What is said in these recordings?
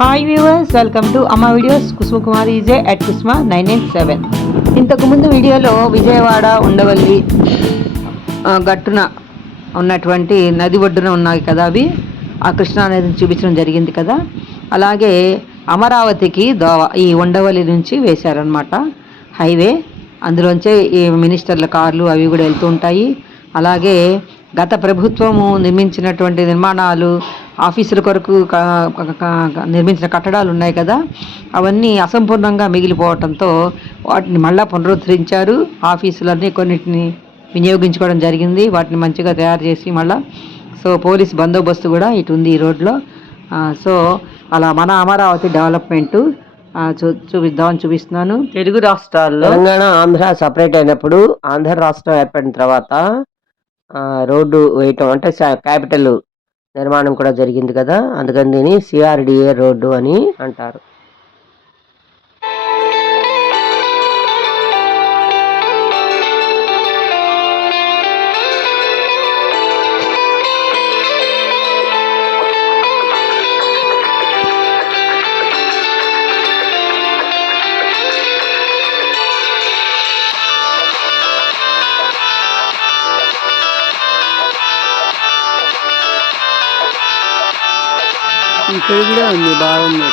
Hi viewers welcome to Amma videos Kusuma Kumari Vijay at Kusuma nine nine seven ఇంతకుముందు వీడియోలో విజయవాడ ఉండవల్లి గట్టున ఉన్నటువంటి నది ఒడ్డున ఉన్నాయి కదా అవి. ఆ కృష్ణా నదిని చూపించడం జరిగింది కదా. అలాగే అమరావతికి దోవ ఈ ఉండవల్లి నుంచి వేశారనమాట హైవే. అందులోంచే ఈ మినిస్టర్ల కార్లు అవి కూడా వెళ్తూ ఉంటాయి. అలాగే గత ప్రభుత్వము నిర్మించినటువంటి నిర్మాణాలు ఆఫీసుల కొరకు నిర్మించిన కట్టడాలు ఉన్నాయి కదా అవన్నీ అసంపూర్ణంగా మిగిలిపోవడంతో వాటిని మళ్ళా పునరుద్ధరించారు. ఆఫీసులన్నీ కొన్నిటిని వినియోగించుకోవడం జరిగింది. వాటిని మంచిగా తయారు చేసి మళ్ళా సో పోలీస్ బందోబస్తు కూడా ఇటు ఉంది ఈ రోడ్లో. సో అలా మన అమరావతి డెవలప్మెంట్ చూ చూపిద్దామని చూపిస్తున్నాను. తెలుగు రాష్ట్రాల్లో తెలంగాణ ఆంధ్ర సపరేట్ అయినప్పుడు ఆంధ్ర రాష్ట్రం ఏర్పడిన తర్వాత రోడ్డు వేయటం అంటే క్యాపిటల్ నిర్మాణం కూడా జరిగింది కదా అందుకని దీన్ని సిఆర్డిఏ రోడ్డు అని అంటారు. ఇక్కడ కూడా ఉంది బాగుంది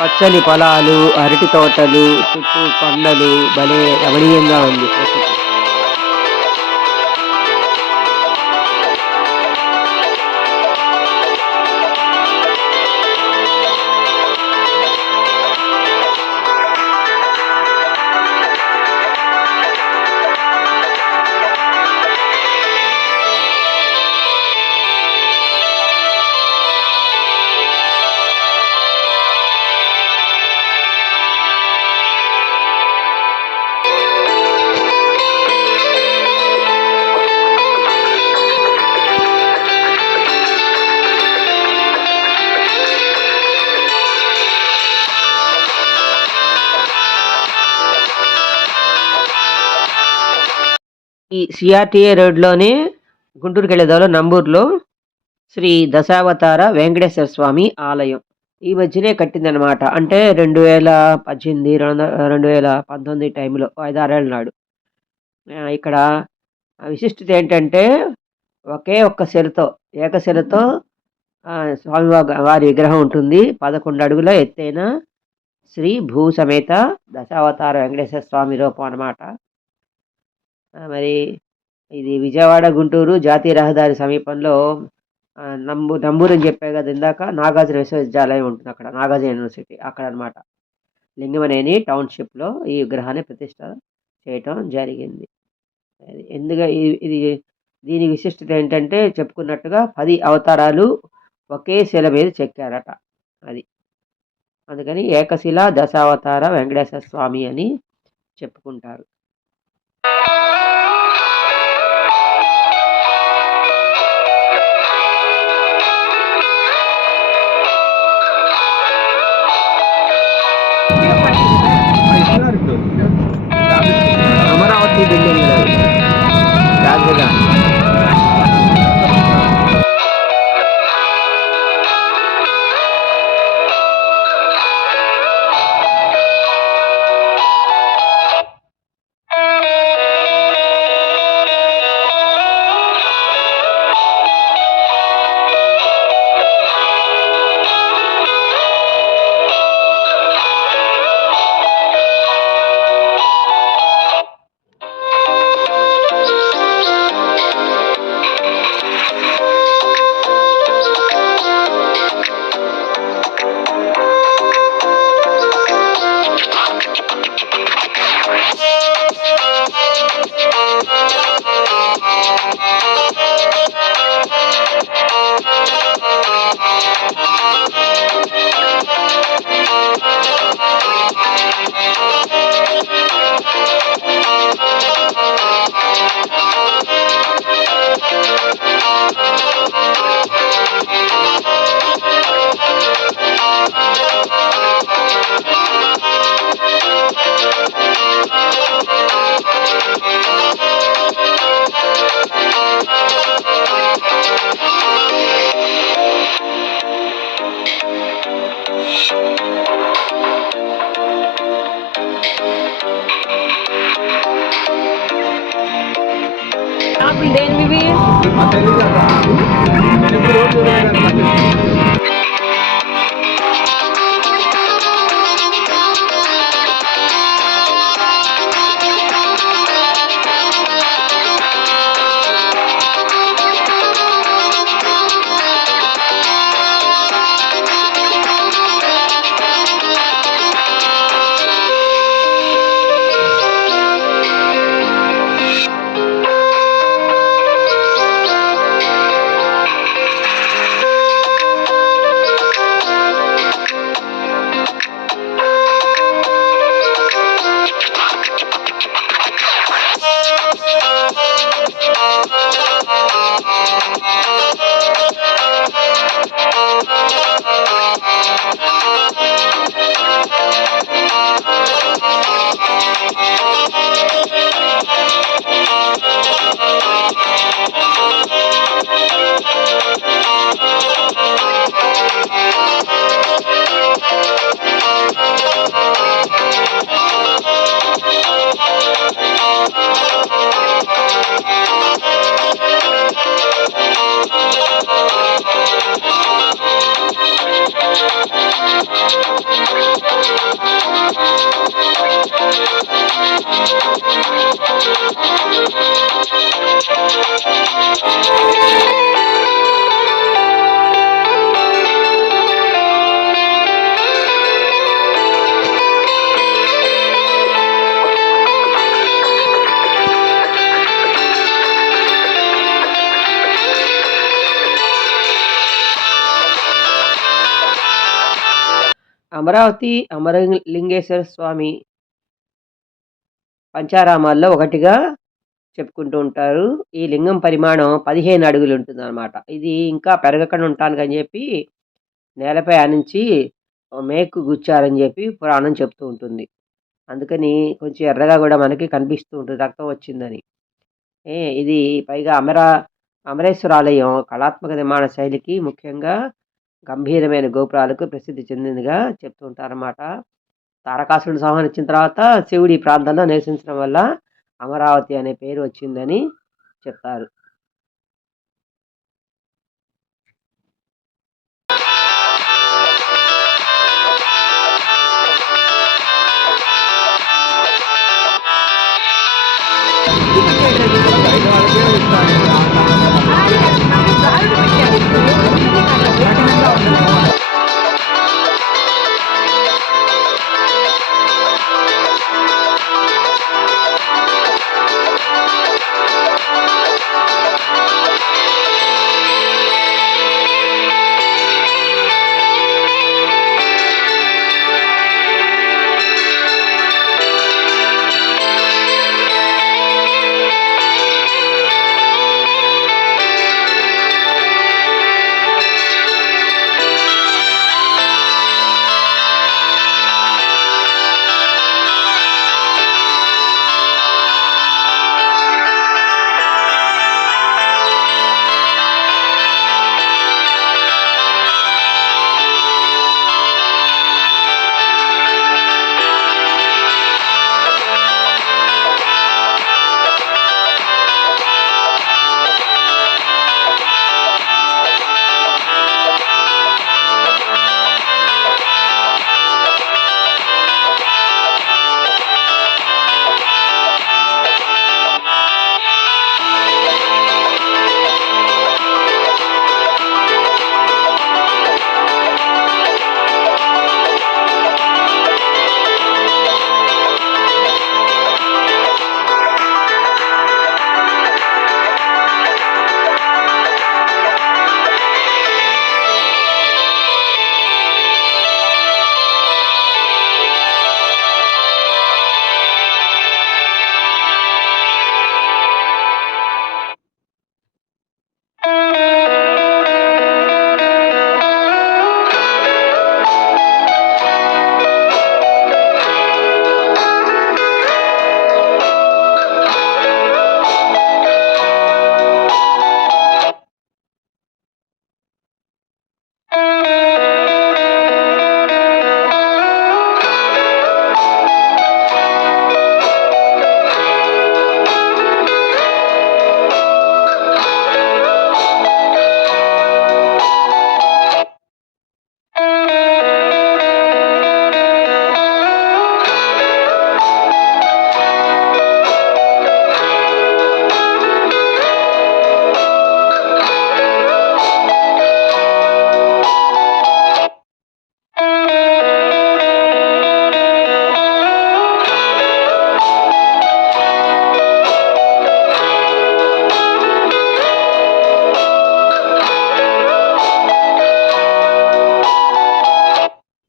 పచ్చని పొలాలు అరటి తోటలు చుట్టూ కొండలు భలే రమణీయంగా ఉంది ప్రకృతి. ఈ సిఆర్టీఏ రోడ్లోనే గుంటూరుకి వెళ్ళేదాలో నంబూరులో శ్రీ దశావతార వెంకటేశ్వర స్వామి ఆలయం. ఈ మధ్యనే కట్టిందనమాట అంటే రెండు వేల పద్దెనిమిది రెండు రెండు వేల పంతొమ్మిది టైంలో ఐదారేళ్ళ నాడు. ఇక్కడ విశిష్టత ఏంటంటే ఒకే ఒక్క శిలతో ఏకశిలతో స్వామి వారి విగ్రహం ఉంటుంది. పదకొండు అడుగుల ఎత్తైన శ్రీ భూ సమేత దశావతార వెంకటేశ్వర స్వామి రూపం అన్నమాట. మరి ఇది విజయవాడ గుంటూరు జాతీయ రహదారి సమీపంలో నంబు నంబూరు అని చెప్పే కదా ఇందాక నాగార్జున విశ్వవిద్యాలయం ఉంటుంది అక్కడ నాగార్జున యూనివర్సిటీ అక్కడ అనమాట లింగమనేని టౌన్షిప్లో ఈ విగ్రహాన్ని ప్రతిష్ట చేయటం జరిగింది. అది ఎందుక ఇది- ఇది దీని విశిష్టత ఏంటంటే చెప్పుకున్నట్టుగా పది అవతారాలు ఒకే శిల మీద చెక్కారట అది. అందుకని ఏకశిల దశావతార వెంకటేశ్వర స్వామి అని చెప్పుకుంటారు. అమరావతి బిల్డింగ్ అమరావతి అమరలింగేశ్వర స్వామి పంచారామాల్లో ఒకటిగా చెప్పుకుంటూ ఉంటారు. ఈ లింగం పరిమాణం 15 అడుగులు ఉంటుంది అనమాట ఇది ఇంకా పెరగకుండా ఉంటానుకని చెప్పి నేలపై ఆనించి మేకు గుచ్చారని చెప్పి పురాణం చెప్తూ ఉంటుంది. అందుకని కొంచెం ఎర్రగా కూడా మనకి కనిపిస్తూ ఉంటుంది రక్తం వచ్చిందని. ఏ ఇది పైగా అమరా అమరేశ్వరాలయం కళాత్మక నిర్మాణ శైలికి ముఖ్యంగా గంభీరమైన గోపురాలకు ప్రసిద్ధి చెందిందిగా చెప్తూ ఉంటారన్నమాట. తారకాసురుడిని సంహరించిన తర్వాత శివుడు ఈ ప్రాంతంలో నివసించడం వల్ల అమరావతి అనే పేరు వచ్చిందని చెప్తారు.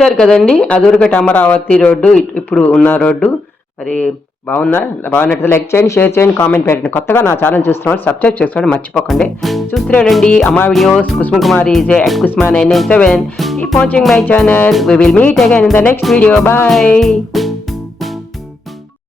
చూశారు కదండి. అదూరుగట్ అమరావతి రోడ్డు ఇప్పుడు ఉన్న రోడ్డు. మరి బాగుందా? బాగున్నట్టు లైక్ చేయండి షేర్ చేయండి కామెంట్ పెట్టండి. కొత్తగా నా ఛానల్ చూస్తున్నారు సబ్స్క్రైబ్ చేసుకోండి మర్చిపోకండి. చూస్తున్నారండి Amma videos Kusuma Kumar EJ at Kusuma nine nine seven. Keep watching my channel we will meet again in the next video bye